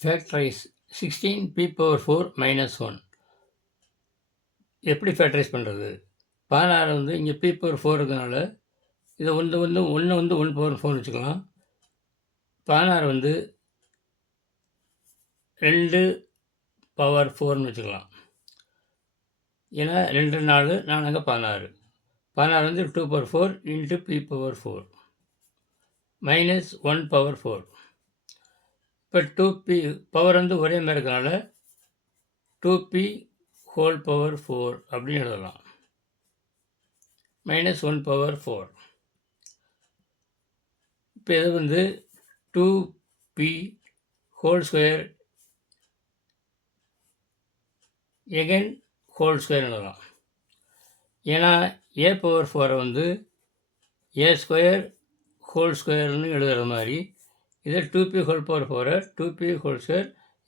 Factorise 16p⁴ -1 எப்படி factorise பண்ணுறது? 16 வந்து இங்கே p⁴ இருக்கிறதுனால இதை ஒன்று வந்து 1/4 வச்சுக்கலாம். 16 வந்து 2/4ன்னு வச்சுக்கலாம். ஏன்னா 2 4 4 16. 16 வந்து 2/4 × p⁴ -1/4. இப்போ 2p பவர் வந்து ஒரே மாதிரி இருக்கிறனால 2p⁴ அப்படின்னு எழுதலாம். -1/4. இப்போ இது வந்து 2p² எகைன் ஹோல்² எழுதலாம். ஏன்னா a⁴ வந்து a²² எழுதுகிற மாதிரி இதை 2p⁴ 2p²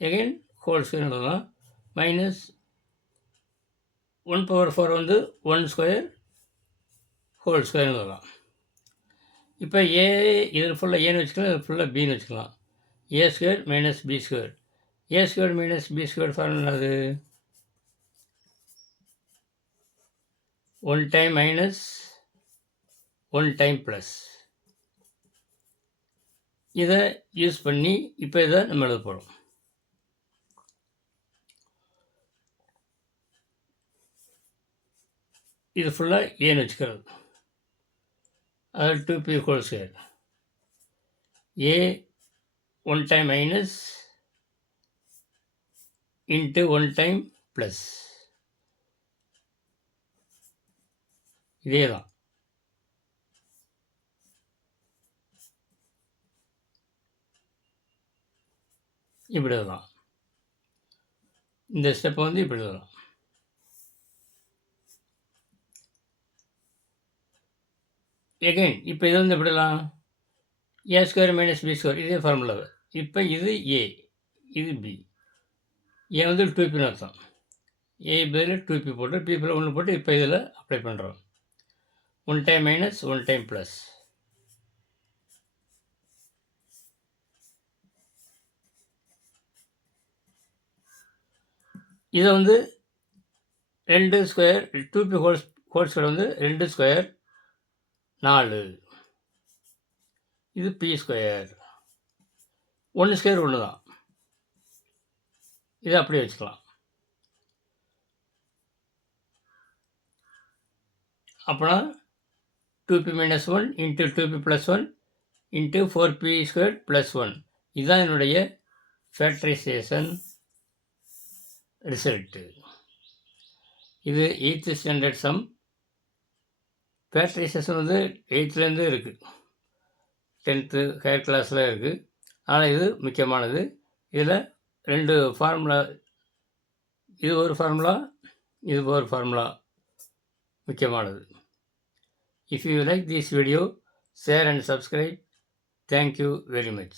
எகைன் ஹோல்² எழுதலாம். -1/4 வந்து 1² எழுதலாம். இப்போ இது ஃபுல்லாக ஏன்னு வச்சுக்கலாம், இது ஃபுல்லாக பின்னு வச்சுக்கலாம். a² - b². a² - b² formula அது 1 டைம் மைனஸ் 1 டைம் ப்ளஸ். இதை யூஸ் பண்ணி இப்போ இதை நம்ம எழுத போகிறோம். இது ஃபுல்லாக ஏன்னு வச்சுக்கிறது. அதாவது 2p². a 1 time minus into 1 time plus. இதே தான். இப்படி எழுதலாம். இந்த ஸ்டெப்பை வந்து இப்படி எழுதலாம். எகைன் இப்போ இது வந்து எப்படிலாம் a² - b². இதே ஃபார்முலா. இப்போ இது a, இது b. a வந்து 2pன்னு அர்த்தம். a பதில் 2p போட்டு p பதில் 1 போட்டு இப்போ இதில் அப்ளை பண்ணுறோம். 1 டைம் மைனஸ் 1 டைம் ப்ளஸ். இதை வந்து 2² 2p² வந்து 2² 4. இது p². 1² 1 தான். இதை அப்படியே வச்சுக்கலாம். அப்போனா 2p - 1 × 2p + 1 × 4p² + 1. இதுதான் என்னுடைய ஃபேக்டரைசேஷன் ரிசல்ட்டு. இது 8th ஸ்டாண்டர்ட் சம். ஃபேக்டரைசேஷன் வந்து 8th இருக்குது. 10th ஹையர் கிளாஸில் இருக்குது. ஆனால் இது முக்கியமானது. இதில் 2 ஃபார்முலா, இது ஒரு ஃபார்முலா, இது ஒரு ஃபார்முலா முக்கியமானது. If you like this video, share and subscribe. Thank you very much.